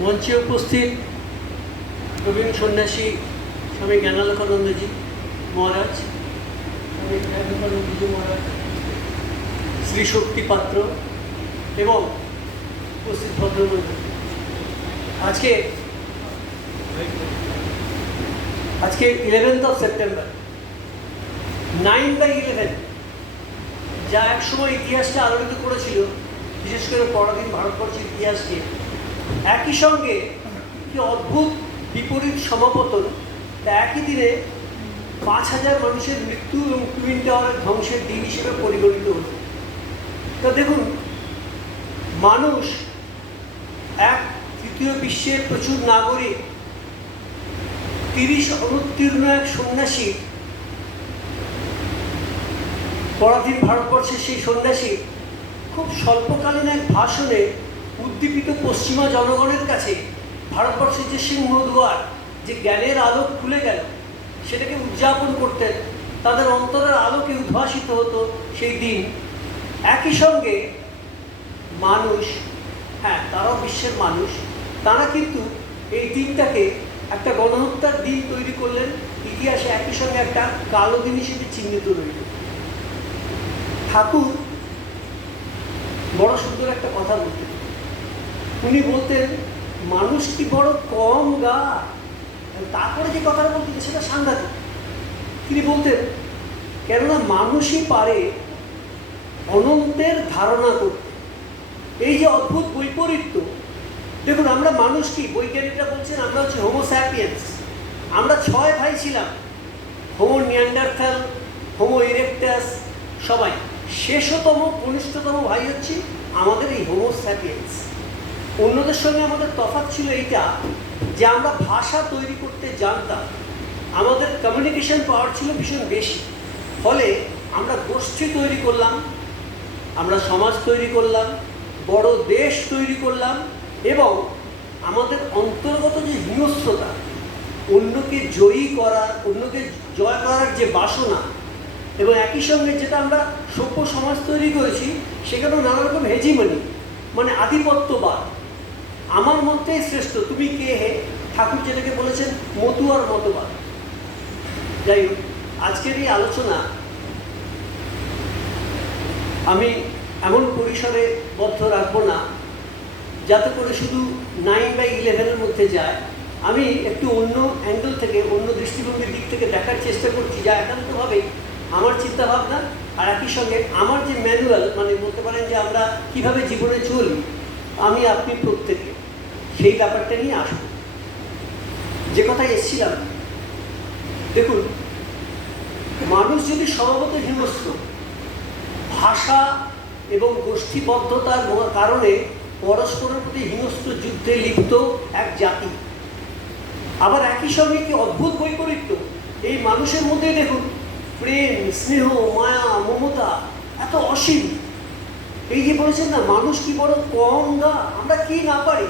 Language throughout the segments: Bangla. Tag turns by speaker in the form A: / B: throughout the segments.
A: মঞ্চে উপস্থিত প্রবীণ সন্ন্যাসী স্বামী জ্ঞানালোকানন্দজি মহারাজ, স্বামী জ্ঞানালোকানন্দজি মহারাজ, শ্রী শক্তি পাত্র এবং উপস্থিত ভদ্রমন্ত্রী আজকে আজকে eleventh of September nine by eleven যা একসময় ইতিহাসটা আলোকিত করেছিল, বিশেষ করে পরাধীন ভারতবর্ষের ইতিহাসকে একই সঙ্গে কি অদ্ভুত বিপরীত সমাপতন, তা একই দিনে পাঁচ হাজার মানুষের মৃত্যু এবং টুইন টাওয়ারের ধ্বংসের দিন হিসেবে পরিগণিত হল। তা দেখুন, মানুষ এক তৃতীয় বিশ্বের প্রচুর নাগরিক, তিরিশ অনুত্তীর্ণ এক সন্ন্যাসী, পরাধীন ভারতবর্ষের সেই সন্ন্যাসী খুব স্বল্পকালীন এক ভাষণে উদ্দীপিত পশ্চিমা জনগণের কাছে ভারতবর্ষের যে সিংহদুয়ার যে জ্ঞানের আলোক খুলে গেল, সেটাকে উদযাপন করতেন, তাদের অন্তরের আলোকে উদ্ভাসিত হতো সেই দিন। একই সঙ্গে মানুষ হ্যাঁ তারাও বিশ্বের মানুষ, তারা কিন্তু এই দিনটাকে একটা গণহত্যার দিন তৈরি করলেন। ইতিহাসে একই সঙ্গে একটা কালো দিন হিসেবে চিহ্নিত রইল। ঠাকুর বড় সুন্দর একটা কথা বলতেন। উনি বলতেন, মানুষ কি বড় কম গা? তারপরে যে কথাটা বলতেন সেটা সাংঘাতিক। তিনি বলতেন, কেননা মানুষই পারে অনন্তের ধারণা করতে। এই যে অদ্ভুত বৈপরীত্য, দেখুন আমরা মানুষ কি? বৈজ্ঞানিকরা বলছেন আমরা হচ্ছে হোমোস্যাপিয়েন্স আমরা ছয় ভাই ছিলাম হোমো নিয়ান্ডারথাল হোমো ইরেক্টাস সবাই। শেষতম, কনিষ্ঠতম ভাই হচ্ছে আমাদের এই হোমোস্যাপিয়েন্স অন্যদের সঙ্গে আমাদের তফাৎ ছিল এইটা যে আমরা ভাষা তৈরি করতে জানতাম। আমাদের কমিউনিকেশন পাওয়ার ছিল ভীষণ বেশি। ফলে আমরা গোষ্ঠী তৈরি করলাম, আমরা সমাজ তৈরি করলাম, বড় দেশ তৈরি করলাম এবং আমাদের অন্তর্গত যে হিংস্রতা, অন্যকে জয়ী করার, অন্যকে জয় করার যে বাসনা এবং একই সঙ্গে যেটা আমরা সভ্য সমাজ তৈরি করেছি, সেখানেও নানা রকম হেজিমানি মানে আধিপত্যবাদ আমার মধ্যেই শ্রেষ্ঠ। তুমি কে হে? ঠাকুর যেটাকে বলেছেন মতুয়ার মতবাদ যাই হোক, আজকের এই আলোচনা আমি এমন পরিসরে বদ্ধ রাখব না, যাতে করে শুধু নাইন বাই ইলেভেনের মধ্যে যায়। আমি একটু অন্য অ্যাঙ্গেল থেকে, অন্য দৃষ্টিভঙ্গির দিক থেকে দেখার চেষ্টা করছি, যা একান্তভাবেই আমার চিন্তাভাবনা আর একই সঙ্গে আমার যে ম্যানুয়াল মানে বলতে পারেন যে আমরা কীভাবে জীবনে চলি, আমি আপনি প্রত্যেকে। সেই ব্যাপারটা নিয়ে আসব। যে কথা এসছিলাম, দেখুন, মানুষ যদি স্বভাবত হিংস্র, ভাষা এবং গোষ্ঠীবদ্ধতার কারণে পরস্পরের প্রতি হিংস্র যুদ্ধে লিপ্ত এক জাতি। আবার একই সঙ্গে কি অদ্ভুত বৈপরীত্য? এই মানুষের মধ্যে দেখুন, প্রেম, স্নেহ, মায়া, মমতা, এত অসীম। এই যে বলেছেন না, মানুষ কি বড় কম গা আমরা কি না পারি?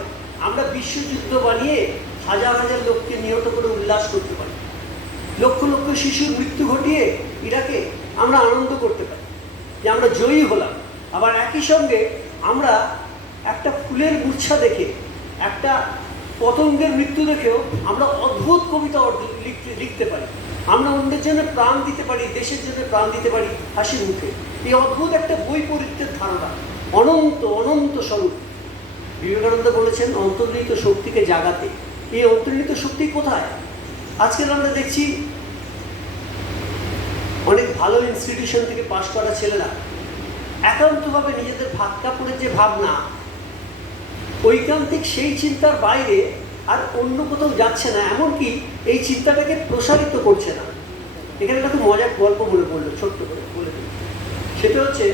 A: আমরা বিশ্বযুদ্ধ বানিয়ে হাজার হাজার লোককে নিহত করে উল্লাস করতে পারি। লক্ষ লক্ষ শিশুর মৃত্যু ঘটিয়ে ইরাকে আমরা আনন্দ করতে পারি যে আমরা জয়ী হলাম। আবার একই সঙ্গে আমরা একটা ফুলের গুচ্ছা দেখে, একটা পতঙ্গের মৃত্যু দেখেও আমরা অদ্ভুত কবিতা লিখতে লিখতে পারি। আমরা অন্যের জন্য প্রাণ দিতে পারি, দেশের জন্য প্রাণ দিতে পারি হাসির মুখে। এই অদ্ভুত একটা বৈপরীত্যের ধারণা অনন্ত অনন্ত স্বরূপ। বিবেকানন্দ বলেছেন, অন্তর্নিহিত শক্তিকে জাগাতে। এই অন্তর্নিহিত শক্তি কোথায়? আজকাল আমরা দেখছি অনেক ভালো ইনস্টিটিউশন থেকে পাশ করা ছেলেরা একান্তভাবে নিজেদের ভাগ কাপড়ের যে ভাবনা, ঐকান্তিক সেই চিন্তার বাইরে আর অন্য কোথাও যাচ্ছে না, এমনকি এই চিন্তাটাকে প্রসারিত করছে না। এখানে একটা খুব মজার গল্প মনে পড়ল, ছোট্ট করে বলে সেটা হচ্ছে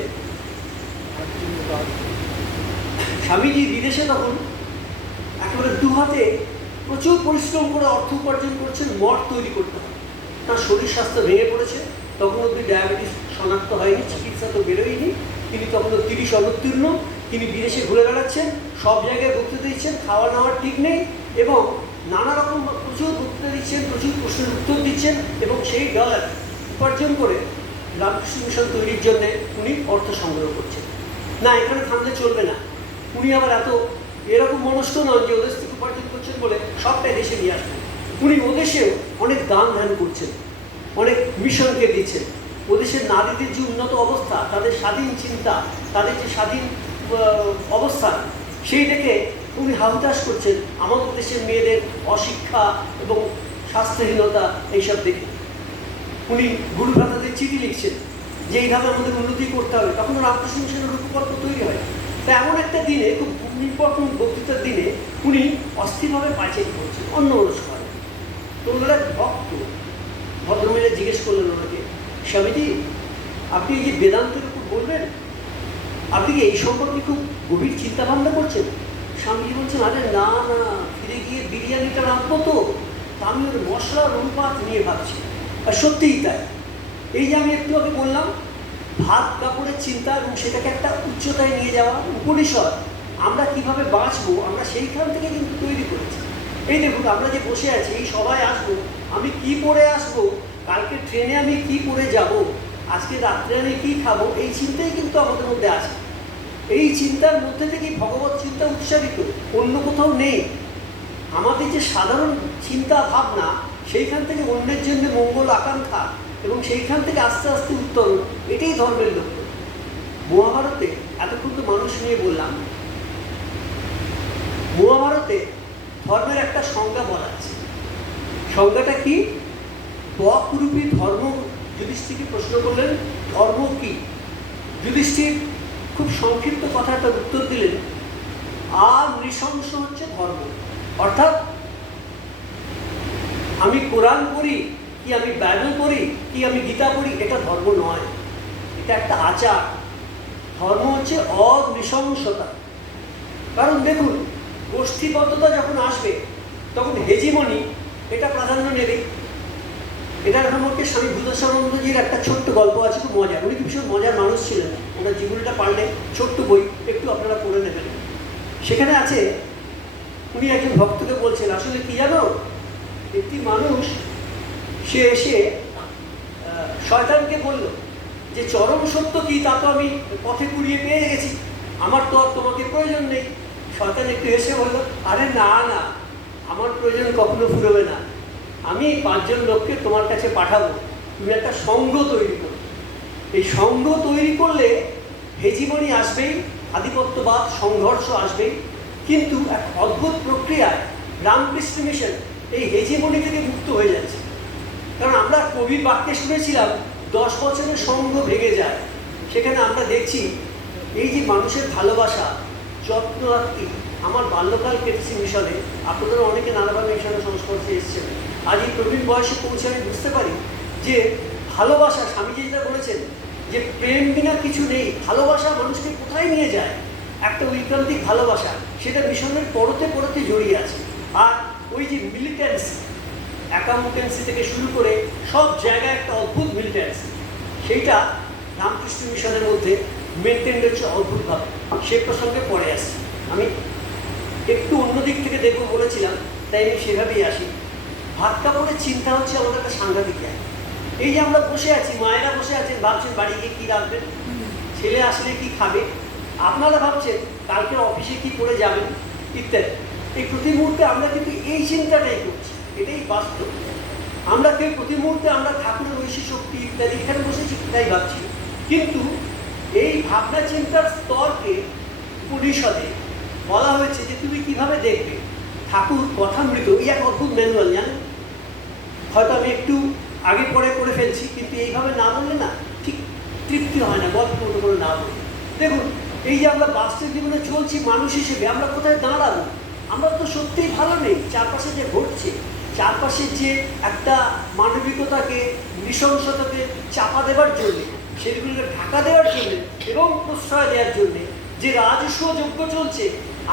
A: স্বামীজি বিদেশে তখন একেবারে দু হাতে প্রচুর পরিশ্রম করে অর্থ উপার্জন করছেন, মঠ তৈরি করতে হবে তার শরীর স্বাস্থ্য ভেঙে পড়েছে। তখন অব্দি ডায়াবেটিস শনাক্ত হয়নি, চিকিৎসা তো বেরোয়নি। তিনি তখন তিরিশ অনুত্তীর্ণ। তিনি বিদেশে ঘুরে বেড়াচ্ছেন, সব জায়গায় বক্তৃতা দিচ্ছেন, খাওয়া দাওয়ার ঠিক নেই এবং নানা রকম প্রচুর বক্তৃতা দিচ্ছেন, প্রচুর প্রশ্নের উত্তর দিচ্ছেন এবং সেই ডলার উপার্জন করে রামকৃষ্ণ মিশন তৈরির জন্য উনি অর্থ সংগ্রহ করছেন। না, এখানে থামলে চলবে না। উনি আবার এত এরকম মনস্ক নন যে ওদেশ থেকে উপার্জন করছেন বলে সবটাই দেশে নিয়ে আসবেন উনি ওদেশেও অনেক দান ধ্যান করছেন, অনেক মিশনকে দিচ্ছেন। ওদেশের নারীদের যে উন্নত অবস্থা, তাদের স্বাধীন চিন্তা, তাদের যে স্বাধীন অবস্থান, সেই দেখে উনি হাহুতাশ করছেন আমাদের দেশের মেয়েদের অশিক্ষা এবং স্বাস্থ্যহীনতা এইসব দেখে। উনি গুরু ভ্রাতাদের চিঠি লিখছেন যে, এইভাবে আমাদের উন্নতি করতে হবে। তখন রামকৃষ্ণ মিশনের রূপকল্প তৈরি হয়। তা এমন একটা দিনে, খুব ইম্পর্টেন্ট বক্তৃতার দিনে, উনি অস্থিরভাবে পাইচারি করছেন, অন্য হয় তো ওনারা ভক্ত। ভদ্রমহিলা জিজ্ঞেস করলেন ওনাকে, স্বামীজি, আপনি এই যে বেদান্তের উপর বলবেন, আপনি কি এই সম্পর্কে খুব গভীর চিন্তা ভাবনা করছেন? স্বামীজি বলছেন, আরে না না, ফিরে গিয়ে বিরিয়ানিটা রাখব তো। আমি ওর মশলা অনুপাত নিয়ে ভাবছি। আর সত্যিই তাই। এই যে আমি একটু আগে বললাম ভাত কাপড়ের চিন্তা এবং সেটাকে একটা উচ্চতায় নিয়ে যাওয়া উপনিষদ, আমরা কীভাবে বাঁচবো, আমরা সেইখান থেকে কিন্তু তৈরি করেছি। এই দেখুন, আমরা যে বসে আছি, এই সবাই আসব, আমি কি পরে আসব, কালকে ট্রেনে আমি কি পরে যাব, আজকে রাত্রে আমি কি খাব, এই চিন্তাই কিন্তু আমাদের মধ্যে আছে। এই চিন্তার মধ্যে থেকেই ভগবত চিন্তা উৎসাহিত, অন্য কোথাও নেই। আমাদের যে সাধারণ চিন্তা ভাবনা, সেইখান থেকে অন্যের জন্য মঙ্গল আকাঙ্ক্ষা এবং সেইখান থেকে আস্তে আস্তে উত্তরণ এটাই ধর্মের লক্ষ্য। মহাভারতে এতক্ষণ তো মানুষ নিয়ে বললাম। মহাভারতে ধর্মের একটা সংজ্ঞা বলা আছে। সংজ্ঞাটা কি? বকরূপী ধর্ম যুধিষ্ঠিরকে প্রশ্ন করলেন, ধর্ম কি? যুধিষ্ঠির খুব সংক্ষিপ্ত কথাটা উত্তর দিলেন, আর নৃশংস হচ্ছে ধর্ম। অর্থাৎ আমি কোরআন পড়ি কি আমি বাইবেল পড়ি, কি আমি গীতা পড়ি, এটা ধর্ম নয়। এটা একটা আচার। ধর্ম হচ্ছে অনৃশংসতা। কারণ দেখুন, গোষ্ঠীবদ্ধতা যখন আসবে, তখন হেজিমনি এটা প্রাধান্য নেবে। এটার সম্পর্কে স্বামী ভূতসানন্দজির একটা ছোট্ট গল্প আছে, খুব মজার। উনি ভীষণ মজার মানুষ ছিলেন। ওনার জীবনটা পারলে ছোট্ট বই, একটু আপনারা পড়ে নেবেন। সেখানে আছে, উনি একজন ভক্তকে বলছেন, আসলে কি জানো? একটি মানুষ সে এসে শয়তানকে বলল, যে চরম সত্য কি তা তো আমি পথে কুড়িয়ে পেয়ে গেছি। আমার তো আর তোমাকে প্রয়োজন নেই। শয়তান একটু এসে বলল, আরে না না, আমার প্রয়োজন কখনো ফুরবে না। আমি পাঁচজন লোককে তোমার কাছে পাঠাবো। তুমি একটা সঙ্গ তৈরি করো। এই সঙ্গ তৈরি করলে হেজিমনি আসবেই, আধিপত্যবাদ, সংঘর্ষ আসবেই। কিন্তু এক অদ্ভুত প্রক্রিয়ায় রামকৃষ্ণ মিশন এই হেজিমনি থেকে মুক্ত হয়ে যাচ্ছে। কবির বাক্যে শুনেছিলাম, দশ বছরের সঙ্গ ভেঙে যায়। সেখানে আমরা দেখছি, এই যে মানুষের ভালোবাসা, যত্ন আত্মি আমার বাল্যকাল কেটেছি মিশনে। আপনাদের অনেকে নানাভাবে মিশনের সংস্পর্শে এসেছেন। আজ এই প্রবীণ বয়সে পৌঁছে আমি বুঝতে পারি যে ভালোবাসা স্বামীজি যেটা বলেছেন, যে প্রেম বিনা কিছু নেই, ভালোবাসা মানুষকে কোথায় নিয়ে যায়? একটা ঐকান্তিক ভালোবাসা, সেটা মিশনের পরতে পরতে জড়িয়ে আছে। আর ওই যে মিলিটেন্সি অ্যাকাউন্টেন্সি থেকে শুরু করে সব জায়গায় একটা অদ্ভুত মিলিটেন্সি সেইটা রামকৃষ্ণ মিশনের মধ্যে মেনটেন হচ্ছে অদ্ভুতভাবে। সে প্রসঙ্গে পরে আসছি আমি একটু অন্য দিক থেকে দেখব বলেছিলাম, তাই আমি সেভাবেই আসি। ভাত কাপড়ের চিন্তা হচ্ছে আমাদের একটা সাংঘাতিক জায়গা এই যে আমরা বসে আছি, মায়েরা বসে আছেন, ভাবছেন বাড়ি গিয়ে কী রাখবেন ছেলে আসলে কি খাবে? আপনারা ভাবছেন কালকে অফিসে কি করে যাবেন? ইত্যাদি। এই প্রতি মুহূর্তে আমরা কিন্তু এই চিন্তাটাই করছি। এটাই বাস্তব। আমরা কেউ প্রতি মুহূর্তে আমরা ঠাকুরের ঐশী শক্তি ইত্যাদি এখানে বসেছি, তাই ভাবছি। কিন্তু এই ভাবনা চিন্তার স্তরকে পরিষদে বলা হয়েছে যে তুমি কীভাবে দেখবে? ঠাকুর কথামৃত, এই এক অদ্ভুত ম্যানুয়াল, জানেন? হয়তো আমি একটু আগে পরে করে ফেলছি, কিন্তু এইভাবে না বললে না ঠিক তৃপ্তি হয় না গল্প মতো করে না বলে দেখুন, এই যে আমরা বাস্তব জীবনে চলছি, মানুষ হিসেবে আমরা কোথায় দাঁড়াবো? আমরা তো সত্যিই ভালো নেই, চারপাশে যে ঘটছে চারপাশের যে একটা মানবিকতাকে, নৃশংসতাকে চাপা দেওয়ার জন্যে, সেগুলোকে ঢাকা দেওয়ার জন্যে এবং প্রশ্রয় দেওয়ার জন্যে যে রাজস্ব যোগ্য চলছে,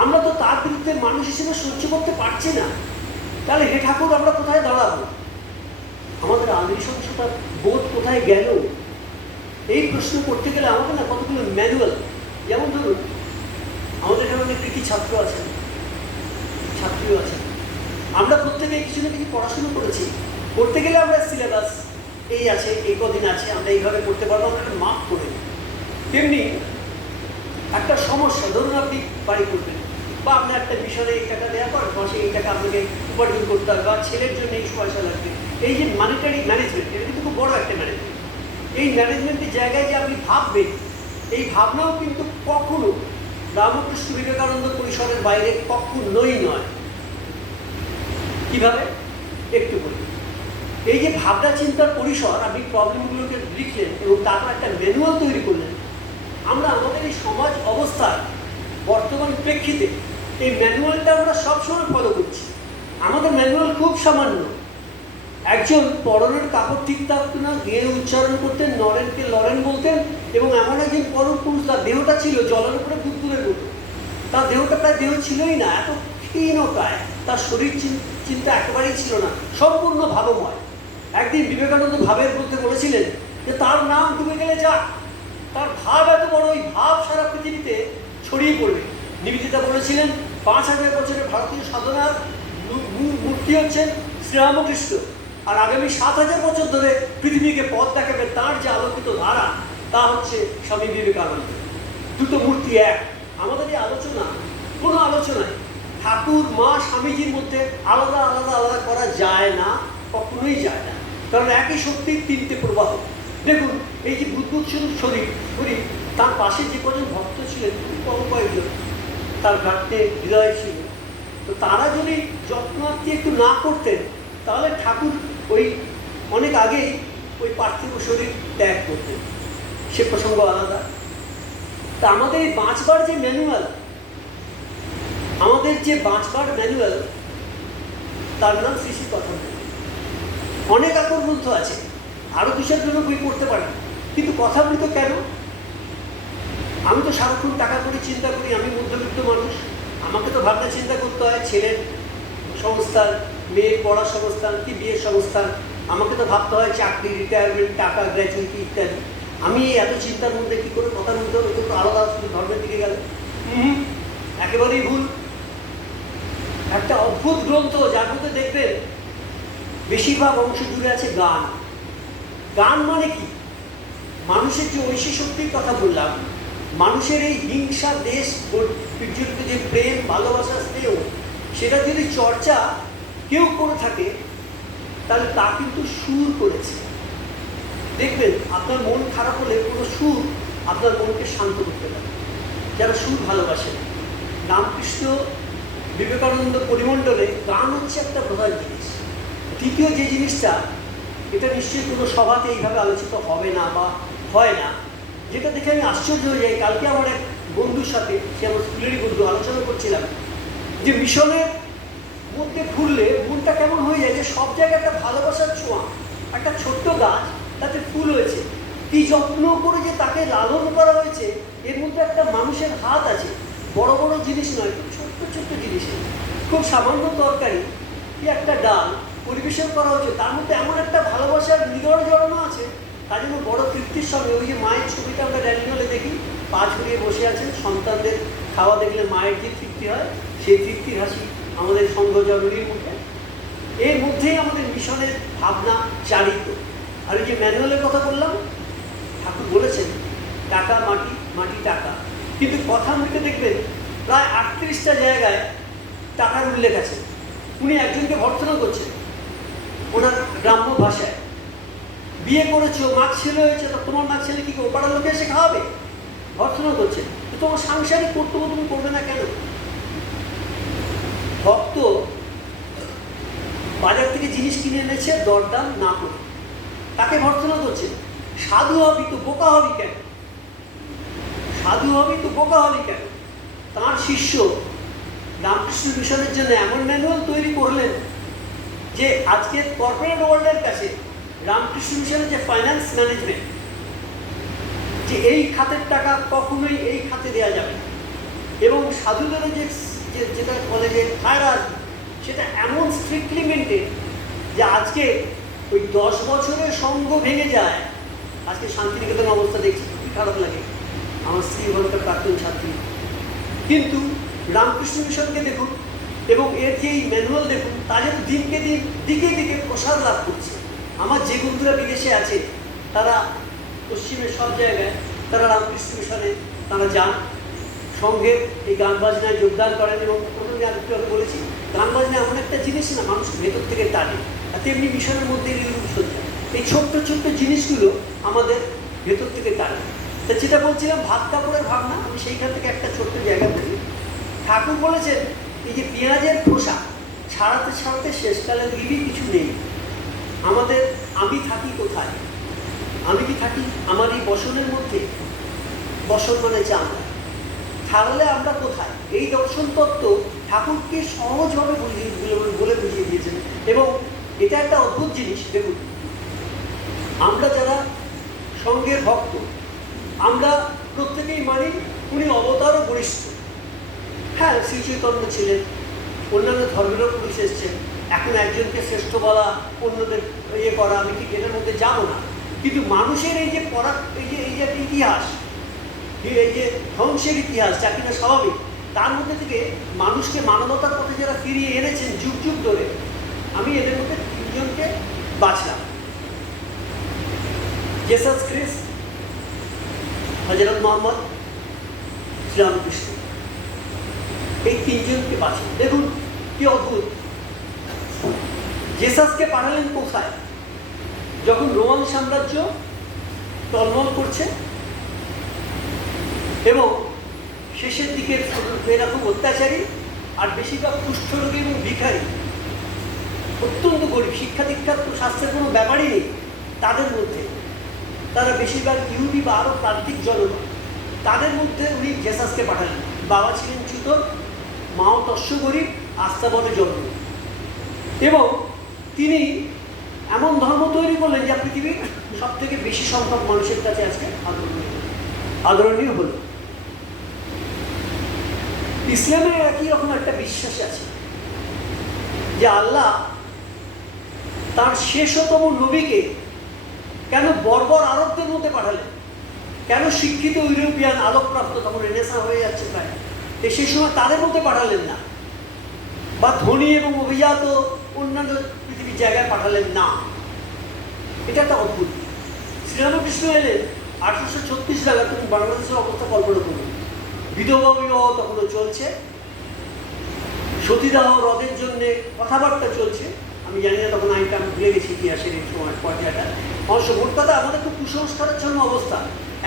A: আমরা তো তার বিরুদ্ধে মানুষ হিসেবে সহ্য করতে পারছি না। তাহলে হে ঠাকুর, আমরা কোথায় দাঁড়াবো? আমাদের আনৃশংসতার বোধ কোথায় গেল? এই প্রশ্ন করতে গেলে আমাদের না কতগুলো ম্যানুয়াল? যেমন ধরুন, আমাদের এখানে অনেক কৃতি ছাত্র আছেন, ছাত্রীও আছেন। আমরা প্রত্যেকে কিছু না কিছু পড়াশুনো করেছি। করতে গেলে আমরা সিলেবাস এই আছে, এই কদিন আছে, আমরা এইভাবে করতে পারব, আমরা একটা মাপ করে তেমনি একটা সমস্যা, ধরুন আপনি বাড়ি করবেন, বা আপনার একটা মিশনে এই টাকা দেওয়ার পর মাসে এই টাকা আপনাকে উপার্জন করতে হবে, বা ছেলের জন্য এই পয়সা লাগবে। এই যে মানিটারি ম্যানেজমেন্ট এটা কিন্তু খুব বড় একটা ম্যানেজমেন্ট এই ম্যানেজমেন্টের জায়গায় যে আপনি ভাববেন, এই ভাবনাও কিন্তু কখনো রামকৃষ্ণ বিবেকানন্দ পরিসরের বাইরে কখনোই নয়। কীভাবে? একটু বলি। এই যে ভাবনা চিন্তার পরিসর, আপনি প্রবলেমগুলোকে লিখলেন এবং তারপর একটা ম্যানুয়াল তৈরি করলেন, আমরা আমাদের এই সমাজ অবস্থার বর্তমান প্রেক্ষিতে এই ম্যানুয়ালটা আমরা সবসময় ফলো করছি। আমাদের ম্যানুয়াল খুব সামান্য। একজন পরনের কাপড় ঠিক থাকতো না, গিয়ে উচ্চারণ করতেন, নরেনকে লরেন বলতেন এবং এমন একজন পরম পুরুষ তার দেহটা ছিল জলের উপরে বুদ্ধুরের মতো। তার দেহটা প্রায় দেহ ছিলই না, এত ক্ষীণকায় তার শরীর চিন্তা একেবারেই ছিল না। সম্পূর্ণ ভাবময়। একদিন বিবেকানন্দ ভাবের মধ্যে বলেছিলেন যে, তার নাম ডুবে গেলে যাক তার ভাব এত বড়, ওই ভাব সারা পৃথিবীতে ছড়িয়ে পড়বে। নিবেদিতা বলেছিলেন, পাঁচ হাজার বছরের ভারতীয় সাধনার মূর্তি হচ্ছেন শ্রীরামকৃষ্ণ। আর আগামী সাত হাজার বছর ধরে পৃথিবীকে পথ দেখাবে তার যে আলোকিত ধারা, তা হচ্ছে স্বামী বিবেকানন্দ। দুটো মূর্তি এক। আমাদের এই আলোচনা, কোনো আলোচনায় ঠাকুর, মা, স্বামীজির মধ্যে আলাদা আলাদা আলাদা করা যায় না, কখনোই যায় না। কারণ একই শক্তির তিনটে প্রবাহ। দেখুন, এই যে বুদ্ধ শরীর শরীর, তার পাশে যে কজন ভক্ত ছিলেন খুব কম কয়েকজন। তার ঘাটতে হৃদয় ছিল। তো তারা যদি যত্নার্থী একটু না করতেন, তাহলে ঠাকুর ওই অনেক আগেই ওই পার্থিব শরীর ত্যাগ করতেন। সে প্রসঙ্গ আলাদা। তা আমাদের এই বাঁচবার যে ম্যানুয়াল আমাদের যে বাঁচবার ম্যানুয়াল তার নাম শ্রী কথা অনেক আকর গ্রন্থ আছে। আরও কিসের জন্য বই পড়তে পারেন কিন্তু কথা কথামৃত কেন? আমি তো সারাক্ষণ টাকা করে চিন্তা করি, আমি মধ্যবিত্ত মানুষ। আমাকে তো ভাবনা চিন্তা করতে হয় ছেলের সংস্থান মেয়ের পড়ার সংস্থান কি বিয়ের সংস্থান? আমাকে তো ভাবতে হয়, চাকরি রিটায়ারমেন্ট টাকা গ্র্যাচুইটি ইত্যাদি। আমি এত চিন্তার মধ্যে কী করে কথা বলতে হবে কিন্তু আলাদা ধর্মের দিকে গেল। একেবারেই ভুল। একটা অদ্ভুত গ্রন্থ, যার মধ্যে দেখবেন বেশিরভাগ অংশ জুড়ে আছে গান। গান মানে কি? মানুষের যে ঐশী শক্তির কথা বললাম, মানুষের এই হিংসা, দেশ বিজড়িত যে প্রেম ভালোবাসা স্নেহ সেটা যদি চর্চা কেউ করে থাকে, তাহলে তা কিন্তু সুর করেছে। দেখবেন, আপনার মন খারাপ হলে কোনো সুর আপনার মনকে শান্ত করতে পারে। যারা সুর ভালোবাসে, রামকৃষ্ণ বিবেকানন্দ পরিমণ্ডলে গান হচ্ছে একটা প্রধান জিনিস। দ্বিতীয় যে জিনিসটা, এটা নিশ্চয়ই কোনো সভাতে এইভাবে আলোচিত হবে না বা হয় না, যেটা দেখে আমি আশ্চর্য হয়ে যাই। কালকে আমার এক বন্ধুর সাথে, সে আমার স্কুলেরই বন্ধু, আলোচনা করছিলাম, যে মিশনের মধ্যে ঘুরলে মনটা কেমন হয়ে যায় যে সব জায়গায় একটা ভালোবাসার ছোঁয়া, একটা ছোট্ট গাছ, তাতে ফুল হয়েছে। কি যত্ন করে যে তাকে লালন করা হয়েছে, এর মধ্যে একটা মানুষের হাত আছে। বড় বড় জিনিস নয় ছোট্ট ছোট্ট জিনিস খুব সামান্য তরকারি, কি একটা ডাল, পরিবেশন করা হয়েছে তার মধ্যে এমন একটা ভালোবাসার নিগড় জড়ানো আছে, তার জন্য বড় তৃপ্তির সঙ্গে। ওই যে মায়ের ছবিটা আমরা হলে দেখি, পা ঝুলিয়ে বসে আছেন, সন্তানদের খাওয়া দেখলে মায়ের যে তৃপ্তি হয়, সেই তৃপ্তির হাসি আমাদের সংঘ জননীর মুখে। এর মধ্যেই আমাদের মিশনের ভাবনা চালিত আর ওই যে ম্যানুয়ালের কথা বললাম, ঠাকুর বলেছেন, টাকা মাটি মাটি টাকা। কিন্তু কথা মুখে দেখবেন প্রায় আটত্রিশটা জায়গায় টাকার উল্লেখ আছে। উনি একজনকে ভর্সনা করছেন, ওনার গ্রাম্য ভাষায়। বিয়ে করেছ মাছ ছেলে হয়েছে, তো তোমার মাছ ছেলে কি পাড়ার লোকে এসে খাওয়াবে? ভর্সনা করছে তো তোমার সাংসারিক কর্তব্য তুমি করবে না কেন? ভক্ত বাজার থেকে জিনিস কিনে এনেছে, দরদাম না করে। তাকে ভর্সনা করছে সাধু হবি তো বোকা হবি কেন? সাধু হবি তো বোকা হবি কেন? তাঁর শিষ্য রামকৃষ্ণ মিশনের জন্য এমন ম্যানুয়াল তৈরি করলেন যে আজকে কর্পোরেট ওয়ার্ল্ডের কাছে রামকৃষ্ণ মিশনের যে ফাইন্যান্স ম্যানেজমেন্ট যে এই খাতের টাকা কখনোই এই খাতে দেওয়া যাবে এবং সাধুদেরও যে যে- যেটা কলেজে ফায়ার সেটা এমন স্ট্রিক্টলি মেনটেন যে আজকে ওই দশ বছরের সঙ্গ ভেঙে যায়। আজকে শান্তিনিকেতন অবস্থা দেখছি, খুবই খারাপ লাগে। আমার স্ত্রী ওখানকার প্রাক্তন ছাত্রী কিন্তু রামকৃষ্ণ মিশনকে দেখুন এবং এর যে এই ম্যানুয়াল দেখুন, তা যেন দিনকে দিন, দিকে দিকে প্রসার লাভ করছে। আমার যে বন্ধুরা বিদেশে আছে, তারা পশ্চিমের সব জায়গায়, তারা রামকৃষ্ণ মিশনে, তারা যান। সঙ্ঘের এই গান বাজনায় যোগদান করেন এবং প্রথমে আমি একটু বলেছি, গান বাজনা এমন একটা জিনিস না, মানুষ ভেতর থেকে টানে আর তেমনি মিশনের মধ্যে এই ছোট্ট ছোট্ট জিনিসগুলো আমাদের ভেতর থেকে টানে তা যেটা বলছিলাম, ভাত কাপড়ের ভাবনা, আমি সেইখান থেকে একটা ছোট্ট জায়গা বলি। ঠাকুর বলেছেন, এই যে পেঁয়াজের খোসা, ছাড়াতে ছাড়াতে শেষকালে গিয়ে কিছু নেই। আমাদের, আমি থাকি কোথায়? আমি কি থাকি? আমার এই বসনের মধ্যে? বসন মানে চাঁদা তাহলে আমরা কোথায়? এই দর্শন তত্ত্ব ঠাকুরকে সহজভাবে বুঝিয়ে বলে বুঝিয়ে দিয়েছেন। এবং এটা একটা অদ্ভুত জিনিস, দেখুন। আমরা যারা সঙ্গের ভক্ত আমরা প্রত্যেকেই মানি উনি অবতারও বরিষ্ঠ হ্যাঁ শ্রী চৈতন্য ছিলেন, অন্যান্য ধর্মেরও পুরুষ এসছেন। এখন একজনকে শ্রেষ্ঠ বলা, অন্যদের ইয়ে করা, আমি ঠিক এটার মধ্যে যাব না। কিন্তু মানুষের এই যে পড়া এই যে এই যে একটা ইতিহাস, এই- যে ধ্বংসের ইতিহাস, যা কিনা স্বাভাবিক, তার মধ্যে থেকে মানুষকে মানবতার পথে যারা ফিরিয়ে এনেছেন যুগ যুগ ধরে, আমি এদের মধ্যে তিনজনকে বাছলাম জেসাস খ্রিস্ট হজরত মোহাম্মদ শ্রীরামকৃষ্ণ। এই তিনজনকে বাঁচেন দেখুন কি অদ্ভুত। জেসাসকে পাঠালেন কোথায়? যখন রোমান সাম্রাজ্য টলমল করছে, এবং শেষের দিকে মেয়েরা খুব অত্যাচারী, আর বেশিরভাগ কুষ্ঠরোগী এবং ভিখারি। অত্যন্ত গরিব শিক্ষা দীক্ষার স্বাস্থ্যের কোনো ব্যাপারই নেই তাদের মধ্যে। তারা বেশিরভাগ ইহুদি বা আরও প্রান্তিক জনগণ। তাদের মধ্যে উনি জেসাসকে পাঠালেন। বাবা ছিলেন চুতর মাও তস্য গরিব, আস্থা বলে জন্ম। এবং তিনি এমন ধর্ম তৈরি করলেন যা পৃথিবীর সব থেকে বেশি সংখ্যক মানুষের কাছে আজকে আদরণীয়। আদরণীয় হল। ইসলামের একই রকম একটা বিশ্বাস আছে যে আল্লাহ তার শেষতম নবীকে কেন বর্বর আরবদের মধ্যে পাঠালেন কেন শিক্ষিত ইউরোপিয়ান আলোকপ্রাপ্ত তখন রেনেসা হয়ে যাচ্ছে প্রায়? সেই সময় তাদের মধ্যে পাঠালেন না। বা ধনী এবং অভিজাত অন্যান্য পৃথিবীর জায়গায় পাঠালেন না। এটা একটা অদ্ভুত। শ্রীরামকৃষ্ণ এলেন আঠারোশো ছত্রিশ নাগাদ তুমি বাংলাদেশের অবস্থা কল্পনা করুন? বিধবা বিবাহ তখনও চলছে। সতীদাহ হ্রদের জন্যে কথাবার্তা চলছে। আমি জানি না তখন আইনটা আমি ভুলে গেছি ইতিহাসের এই সময়, পর্যায়টা। অবশ্য মোট কথা আমাদের খুব কুসংস্কারাচ্ছন্ন অবস্থা।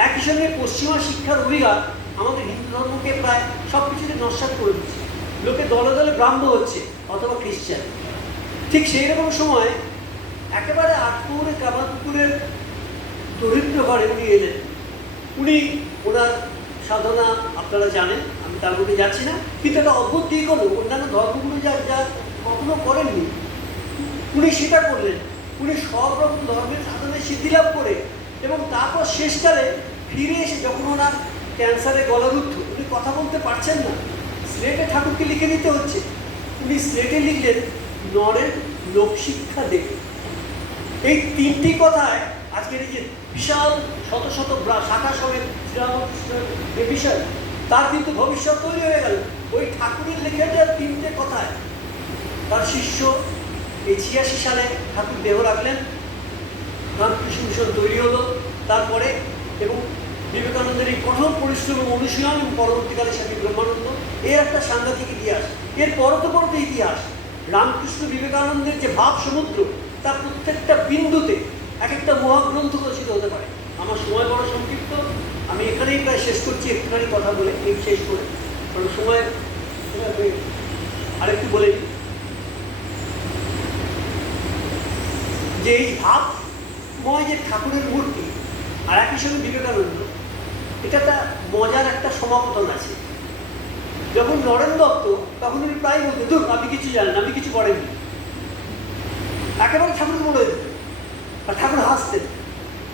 A: একই সঙ্গে পশ্চিমা শিক্ষার অভিঘাত আমাদের হিন্দু ধর্মকে প্রায় সব কিছুতে নস্বাত করে দিচ্ছে। লোকে দলে দলে ব্রাহ্ম হচ্ছে অথবা খ্রিস্টান। ঠিক সেই রকম সময় একেবারে আটপুরে কামারপুকুরের দরিদ্র ঘরে উনি এলেন। উনি ওনার সাধনা আপনারা জানেন, আমি তার মধ্যে যাচ্ছি না, কিন্তু একটা অদ্ভুত দিক হলো, অন্যান্য ধর্মগুলো যা যা কখনো করেননি, উনি সেটা করলেন। উনি সব রকম ধর্মের সাধনায় সিদ্ধি লাভ করে এবং তারপর শেষকালে ফিরে এসে যখন ওনার ক্যান্সারে গলারুদ্ধ উনি কথা বলতে পারছেন না। স্লেটে ঠাকুরকে লিখে দিতে হচ্ছে। উনি স্লেটে লিখলেন নরের লোকশিক্ষা দেবে। এই তিনটি কথায় আজকের এই যে বিশাল শত শত শাখা সমেত শ্রীরামকৃষ্ণের যে বিষয়, তার কিন্তু ভবিষ্যৎ তৈরি হয়ে গেল। ওই ঠাকুরের লেখা দেওয়া তিনটে কথায়, তার শিষ্য এই ছিয়াশি সালে ঠাকুর দেহ রাখলেন। রামকৃষ্ণ মিশন তৈরি হলো, তারপরে এবং বিবেকানন্দের এই কঠোর পরিশ্রম অনুশীলন এবং পরবর্তীকালে স্বামী ব্রহ্মানন্দ, এর একটা সাংঘাতিক ইতিহাস। এর পরতে পরতে ইতিহাস, রামকৃষ্ণ বিবেকানন্দের যে ভাব সমুদ্র, তার প্রত্যেকটা বিন্দুতে এক একটা মহাগ্রন্থ রচিত হতে পারে। আমার সময় বড় সংক্ষিপ্ত। আমি এখানেই প্রায় শেষ করছি, একটুখানি কথা বলে এই শেষ করে। কারণ সময় আরেকটু বলে যে এই ভাবময় যে ঠাকুরের মূর্তি আর একই সঙ্গে বিবেকানন্দ এটা একটা মজার একটা সমাপতন আছে। যখন নরেন দত্ত, তখন উনি প্রায় বলতে দূর আপনি কিছু জানেন আপনি কিছু করেননি একেবারে ঠাকুর বলে দিতেন, আর ঠাকুর হাসতেন।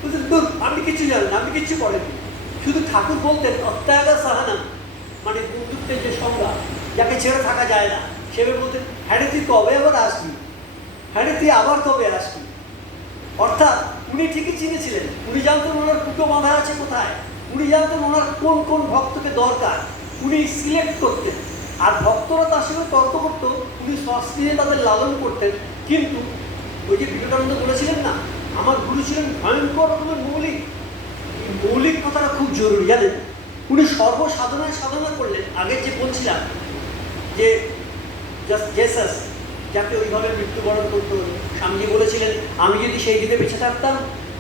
A: বলতেন দূর আপনি কিছু জানেন আপনি কিছু করেননি শুধু ঠাকুর বলতেন অত্যাগা সাহানা মানে বন্ধুত্বের যে সংজ্ঞা, যাকে ছেড়ে থাকা যায় না। সেভাবে বলতেন হ্যাঁ তুই কবে আবার আসবি? হ্যাঁ তুই আবার কবে আসবি? অর্থাৎ উনি ঠিকই চিনেছিলেন। উনি জানতেন ওনার কুটো বাঁধা আছে কোথায়। উনি জানতেন ওনার কোন কোন ভক্তকে দরকার। উনি সিলেক্ট করতেন। আর ভক্তরা তার সঙ্গে তর্ক করতো, উনি সস্তিনে তাদের লালন করতেন। কিন্তু ওই যে বিবেকানন্দ বলেছিলেন না, আমার গুরু ছিলেন ভয়ঙ্কর রকমের মৌলিক। মৌলিক কথাটা খুব জরুরি, জানেন? উনি সর্বসাধনায় সাধনা করলেন। আগে যে বলছিলাম যে জাস্ট জেসাস যাকে ওইভাবে মৃত্যুবরণ করতে হলো স্বামীজি বলেছিলেন, আমি যদি সেই দিকে বেঁচে থাকতাম,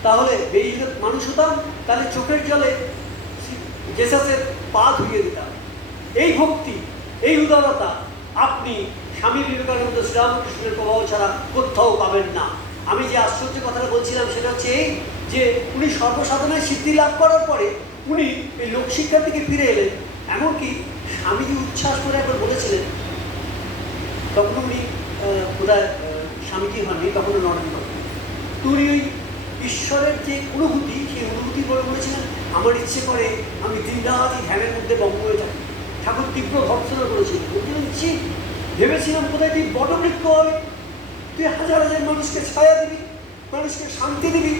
A: তাহলে বেরিয়ে মানুষ হতাম, তাহলে চোখের জলে জেসাসের পা ধুয়ে দিতাম। এই ভক্তি, এই উদারতা আপনি স্বামী বিবেকানন্দ শ্রীরামকৃষ্ণের প্রভাব ছাড়া কোথাও পাবেন না। আমি যে আশ্চর্য কথাটা বলছিলাম সেটা হচ্ছে এই যে উনি সর্বসাধনায় সিদ্ধি লাভ করার পরে উনি এই লোকশিক্ষা থেকে ফিরে এলেন। এমনকি স্বামীজি উচ্ছ্বাস করে একবার বলেছিলেন, তখন উনি বোধহয় স্বামীজি হননি তখন নরেন্দ্র তো উনি ওই ঈশ্বরের যে অনুভূতি, সেই অনুভূতি বলে বলেছিলেন আমার ইচ্ছে করে আমি দিন রাত ধ্যানের মধ্যে বঙ্গ হয়ে থাকি ঠাকুর তীব্র ভর্সনা করেছিলেন বলছিলেন ছি ভেবেছিলাম কোথায় তুই বটবৃক্ষ হবে। তুই হাজার হাজার মানুষকে ছায়া দিবি, মানুষকে শান্তি দিবি,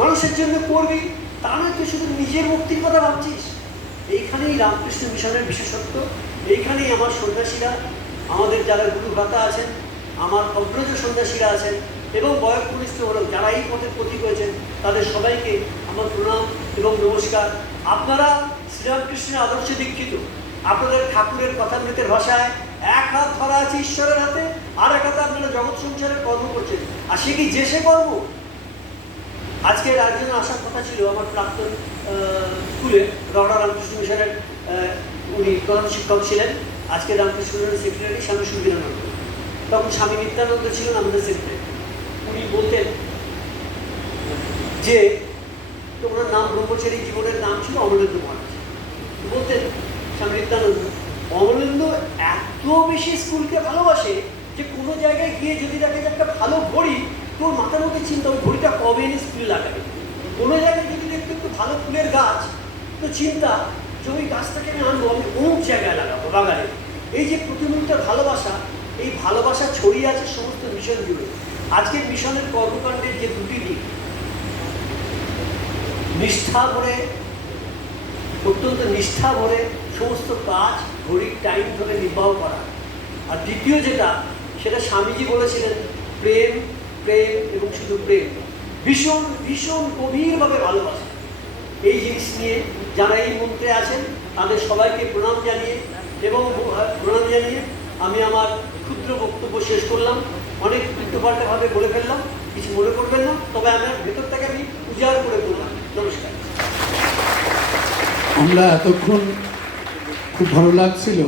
A: মানুষের জন্য করবি। তা নয় তুই শুধু নিজের মুক্তির কথা ভাবছিস। এইখানেই রামকৃষ্ণ মিশনের বিশেষত্ব, এইখানেই আমার সন্ন্যাসীরা আমাদের যারা গুরু ভ্রাতা আছেন, আমার অগ্রজ সন্ন্যাসীরা আছেন এবং বয়কনিষ্ঠ হলেও যারা এই পথে প্রতীক হয়েছেন তাদের সবাইকে আমার প্রণাম এবং নমস্কার। আপনারা শ্রীরামকৃষ্ণের আদর্শে দীক্ষিত। আপনাদের ঠাকুরের কথা কথামৃতের ভাষায় এক হাত ধরা আছে ঈশ্বরের হাতে, আর এক হাতে আপনারা জগৎ সংসারের কর্ম করছেন। আর সে কি যে সে কর্ম? আজকে রাজ্যে আসার কথা ছিল আমার প্রাক্তন স্কুলে রহরা রামকৃষ্ণ মিশনের উনি প্রধান শিক্ষক ছিলেন। আজকে রামকৃষ্ণ মিশনের সেক্রেটারি স্বামী সুবিধানন্দ তখন স্বামী নিত্যানন্দ ছিলেন আমাদের সেক্রেটারি উনি বলতেন যে ওনার নাম ব্রহ্মচারী জীবনের নাম ছিল অমলেন্দু মহারাজ। বলতেন স্বামী নিত্যানন্দ, অমলেন্দু এত বেশি স্কুলকে ভালোবাসে যে কোনো জায়গায় গিয়ে যদি দেখে যে একটা ভালো ঘড়ি, তোর মাথার মধ্যে চিন্তা ওই ঘড়িটা কবে এনে স্কুলে লাগাবে? কোনো জায়গায় যদি দেখতে একটু ভালো ফুলের গাছ, তো চিন্তা যে ওই গাছটাকে আমি আনব, আমি অমুক জায়গায় লাগাবো, বাগানে। এই যে প্রতিমূর্তির ভালোবাসা, এই ভালোবাসা ছড়িয়ে আছে সমস্ত মিশন জুড়ে। আজকের মিশনের কর্মকাণ্ডের যে দুটি দিক, নিষ্ঠা ভরে, অত্যন্ত নিষ্ঠা ভরে সমস্ত কাজ, ঘড়ির টাইম ধরে নির্বাহ করা। আর দ্বিতীয় যেটা, সেটা স্বামীজি বলেছিলেন, প্রেম প্রেম এবং শুধু প্রেম, ভীষণ ভীষণ গভীরভাবে ভালোবাসা। এই জিনিস নিয়ে যারা এই মন্ত্রে আছেন, তাদের সবাইকে প্রণাম জানিয়ে এবং প্রণাম জানিয়ে আমি আমার ক্ষুদ্র বক্তব্য শেষ করলাম। অনেক উল্টোপাল্টাভাবে বলে ফেললাম, কিছু মনে করবেন না, তবে আমার ভেতর থেকে আমি উজাড় করে বললাম নমস্কার।
B: আমরা এতক্ষণ খুব ভালো লাগছিল।